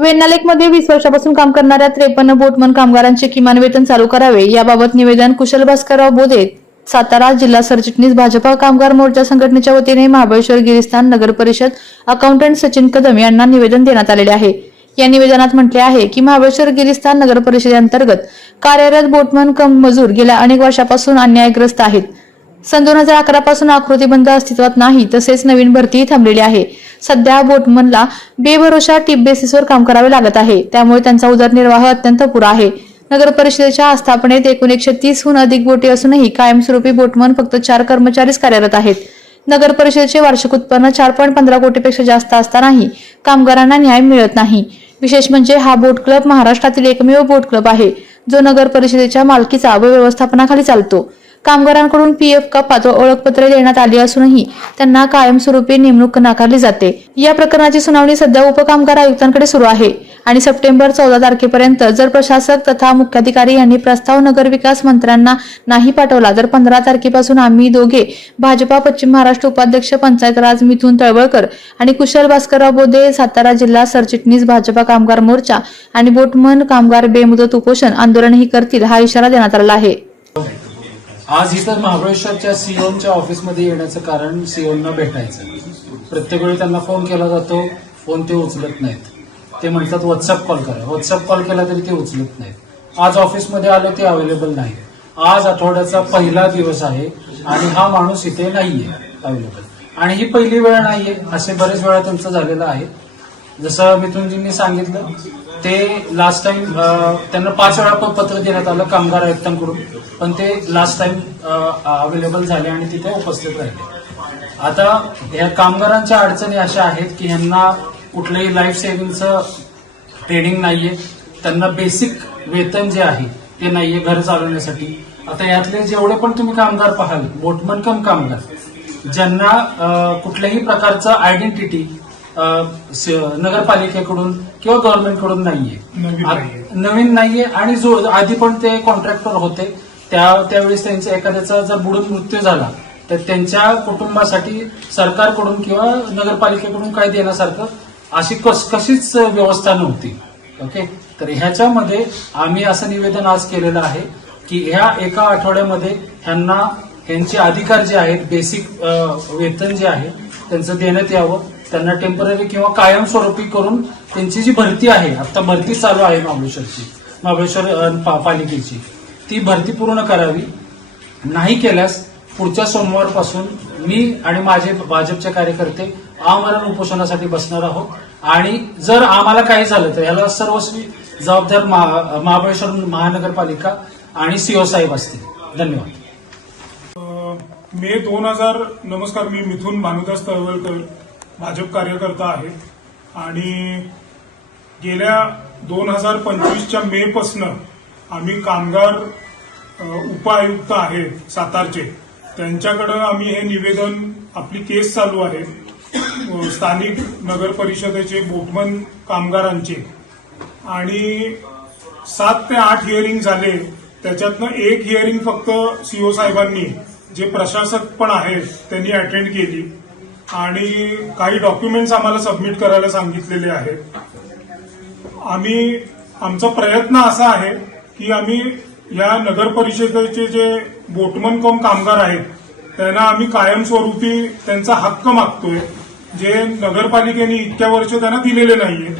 वेन्नालेकमध्ये वीस वर्षापासून काम करणाऱ्या त्रेपन्न बोटमन कामगारांचे किमान वेतन चालू करावे याबाबत निवेदन कुशल भास्करराव बोधे सातारा जिल्हा सरचिटणीस भाजपा कामगार मोर्चा संघटनेच्या वतीने महाबळेश्वर गिरिस्थान नगर परिषद अकाउंटंट सचिन कदम यांना निवेदन देण्यात आलेले आहे. या निवेदनात म्हटले आहे की महाबळेश्वर गिरिस्थान नगर परिषदेअंतर्गत कार्यरत बोटमन कम मजूर गेल्या अनेक वर्षापासून अन्यायग्रस्त आहेत. सन दोन हजार अकरा पासून आकृतीबंध अस्तित्वात नाही तसेच नवीन भरतीही थांबलेली आहे. सध्या बोटमनला बेभरोशा टीप बेसिसवर काम करावे लागत आहे. त्यामुळे त्यांचा उदरनिर्वाह अत्यंत पुरा आहे. नगर परिषदेच्या आस्थापनेत एकूण एकशे तीसहून अधिक बोटी असूनही कायमस्वरूपी बोटमन फक्त चार कर्मचारीच कार्यरत आहेत. नगर परिषदेचे वार्षिक उत्पन्न चार पॉईंट पंधरा कोटीपेक्षा जास्त असतानाही कामगारांना न्याय मिळत नाही. विशेष म्हणजे हा बोट क्लब महाराष्ट्रातील एकमेव बोट क्लब आहे जो नगर परिषदेच्या मालकीचा व व्यवस्थापनाखाली चालतो. कामगारांकडून पीएफ का व ओळखपत्रे देण्यात आली असूनही त्यांना कायमस्वरूपी नेमणूक नाकारली जाते. या प्रकरणाची सुनावणी सध्या उपकामगार आयुक्तांकडे सुरू आहे आणि सप्टेंबर चौदा तारखेपर्यंत जर प्रशासक तथा मुख्याधिकारी यांनी प्रस्ताव नगरविकास मंत्र्यांना नाही पाठवला तर पंधरा तारखेपासून आम्ही दोघे भाजपा पश्चिम महाराष्ट्र उपाध्यक्ष पंचायत राज मिथून तळवळकर आणि कुशल भास्करराव बोधे सातारा जिल्हा सरचिटणीस भाजपा कामगार मोर्चा आणि बोटमन कामगार बेमुदत उपोषण आंदोलनही करतील हा इशारा देण्यात आला आहे. आज इथं महाबळेश्वरच्या सीओनच्या ऑफिसमध्ये येण्याचं कारण सीओनना भेटायचं. प्रत्येक वेळी त्यांना फोन केला जातो फोन ते उचलत नाहीत. ते म्हणतात व्हॉट्सअप कॉल करा. व्हॉट्सअप कॉल केला तरी ते उचलत नाहीत. आज ऑफिसमध्ये आलो ते अवेलेबल नाही. आज आठवड्याचा पहिला दिवस आहे आणि हा माणूस इथे नाहीये अवेलेबल आणि ही पहिली वेळ नाहीये असे बरेच वेळा तुमचं झालेलं आहे. जसं मिथुनजींनी सांगितलं ते लास्ट टाइम त्यांना पाच वेळा पत्र देण्यात आलं कामगार आयुक्तांकडून. पण ते लास्ट टाइम अवेलेबल झाले आणि तिथे उपस्थित राहिले. आता या कामगारांच्या अडचणी अशा आहेत की यांना कुठलंही लाईफ सेव्हिंगचं ट्रेनिंग नाहीये. त्यांना बेसिक वेतन जे आहे ते नाहीये घर चालवण्यासाठी. आता यातले जेवढे पण तुम्ही कामगार पाहाल बोटमनकम कामगार. ज्यांना कुठल्याही प्रकारचं आयडेंटिटी नगरपालिकेकडून किंवा गव्हर्नमेंटकडून नाहीये. नवीन नाहीये. आणि जो आधी पण ते कॉन्ट्रॅक्टर होते त्या त्यावेळेस त्यांच्या एखाद्याचा जर बुडून मृत्यू झाला तर त्यांच्या कुटुंबासाठी सरकारकडून किंवा नगरपालिकेकडून काय देण्यासारखं अशी कस कशीच व्यवस्था नव्हती. ओके? तर ह्याच्यामध्ये आम्ही असं निवेदन आज केलेलं आहे की ह्या एका आठवड्यामध्ये ह्यांना यांचे अधिकार जे आहेत बेसिक वेतन जे आहे त्यांचं देण्यात यावं. त्यांना टेंपररी किंवा कायमस्वरूपी करून त्यांची जी भरती आहे आता भरती चालू आहे महाबळेश्वरची महाबळेश्वर पा- पालिकेची ती भरती पूर्ण करावी. नाही केल्यास पुढच्या सोमवारपासून मी आणि माझे भाजपचे कार्यकर्ते आमरण उपोषणासाठी बसणार आहोत. आणि जर आम्हाला काही झालं तर याला सर्वस्वी जबाबदार महाबळेश्वर महानगरपालिका आणि सीओ साहेब असतील. धन्यवाद. मे दोन हजार नमस्कार मी मिथून भानुदास तळवळकर भाजप कार्यकर्ता आहेत. आणि गेल्या दोन हजार पंचवीसच्या मेपासनं आम्ही कामगार उपायुक्त आहेत सातारचे. त्यांच्याकडं आम्ही हे निवेदन आपली केस चालू आहे. स्थानिक नगर परिषदेचे बोटमन कामगारांचे. आणि सात ते आठ हिअरिंग झाले. त्याच्यातनं एक हिअरिंग फक्त सीओ साहेबांनी जे प्रशासक पण आहेत त्यांनी अटेंड केली. आणि काही डॉक्युमेंट्स आम्हाला सबमिट करायला सांगितलेले आहेत. आम्ही आमचा प्रयत्न असा आहे की आम्ही या नगर परिषदेचे जे बोटमन कम कामगार आहेत त्यांना आम्ही कायमस्वरूपी त्यांचा हक्क मागतोय जे नगरपालिकेने इतक्या वर्ष त्यांना दिलेले नाहीये.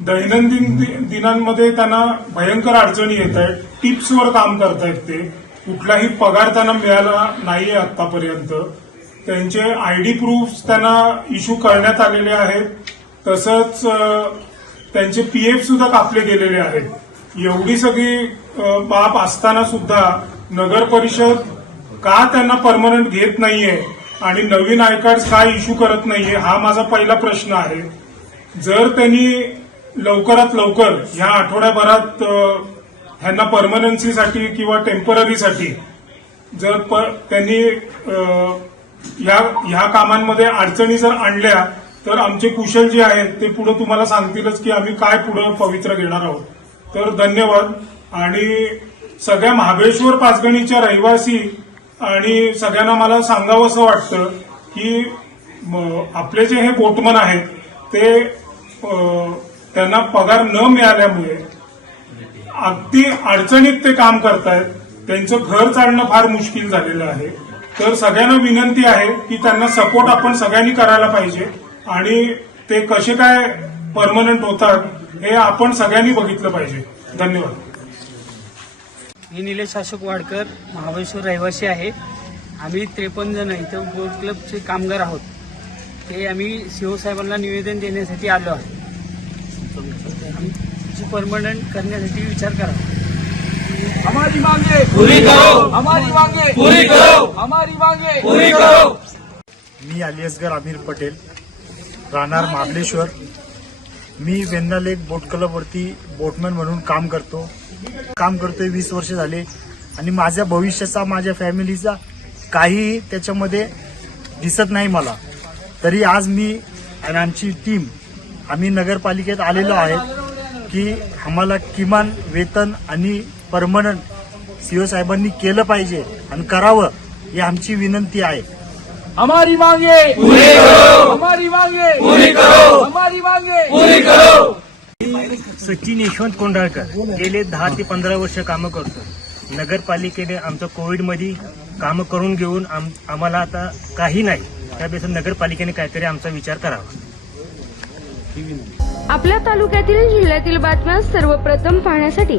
दैनंदिन दिनांमध्ये त्यांना भयंकर अडचणी येत आहेत टिप्सवर काम करतायत ते. कुठलाही पगार त्यांना मिळाला नाहीये आतापर्यंत. त्यांचे आय डी प्रूफ त्यांना इश्यू करण्यात आलेले आहेत. तसंच त्यांचे त्यांचे पीएफ सुद्धा कापले गेलेले आहेत. एवढी सगळी बाब असताना सुद्धा नगर परिषद का त्यांना परमनंट घेत नाहीये आणि नवीन आय कार्ड का इश्यू करत नाहीये हा माझा पहिला प्रश्न आहे. जर त्यांनी लवकरात लवकर ह्या आठवड्याभरात ह्यांना परमनन्सीसाठी किंवा टेम्पररीसाठी जर प- त्यांनी या ह्या कामांमध्ये अडचणी जर आणल्या तर आमचे कुशल जे आहेत ते पुढे तुम्हाला सांगतीलच की आम्ही काय पुढे पवित्र घेणार आहोत. तर धन्यवाद. आणि सगळ्या महाबळेश्वर पाचगणीच्या रहिवासी आणि सगळ्यांना मला सांगावं असं वाटतं की आपले जे हे बोटमन आहेत ते त्यांना पगार न मिळाल्यामुळे अगदी अडचणीत ते काम करतायत. त्यांचं घर चालणं फार मुश्किल झालेलं आहे. तर सगळ्यांना विनंती आहे की त्यांना सपोर्ट आपण सगळ्यांनी करायला पाहिजे. आणि ते कसे काय परमनंट होतात हे आपण सगळ्यांनी बघितलं पाहिजे. धन्यवाद. मी निलेश अशोक वाडकर महाबळेश्वर रहिवासी आहे. आम्ही त्रेपन्न जण इथं बोट क्लबचे कामगार आहोत. ते आम्ही सीओ साहेबांना निवेदन देण्यासाठी आलो आहोत. आमची परमनंट करण्यासाठी विचार करा. हमारी मांगे। पूरी करो। हमारी मांगे। पूरी करो। हमारी मांगे। पूरी करो। मी अलियसगर आमिर पटेल राहणार महाबलेश्वर मी वेंदा लेक बोट क्लबवरती बोटमॅन म्हणून काम करतो. काम करतोय वीस वर्ष झाले. आणि माझ्या भविष्याचा माझ्या फॅमिलीचा काहीही त्याच्यामध्ये दिसत नाही मला. तरी आज मी आणि आमची टीम आम्ही नगरपालिकेत आलेलो आहे की आम्हाला किमान वेतन आणि परमनंट सीओ साहेबांनी केलं पाहिजे आणि करावं ही आमची विनंती आहे. हमारी मांगे! पूरी करो! हमारी मांगे! पूरी करो! हमारी मांगे! पूरी करो! सचिन यशवंत कोंडाळकर गेले दहा ते पंधरा वर्ष कामं करतो. नगरपालिकेने आमचं कोविडमध्ये कामं करून घेऊन आम आम्हाला आता काही नाही. त्यापेक्षा नगरपालिकेने काहीतरी आमचा विचार करावा. आपल्या तालुक्यातील जिल्ह्यातील बातम्या सर्वप्रथम पाहण्यासाठी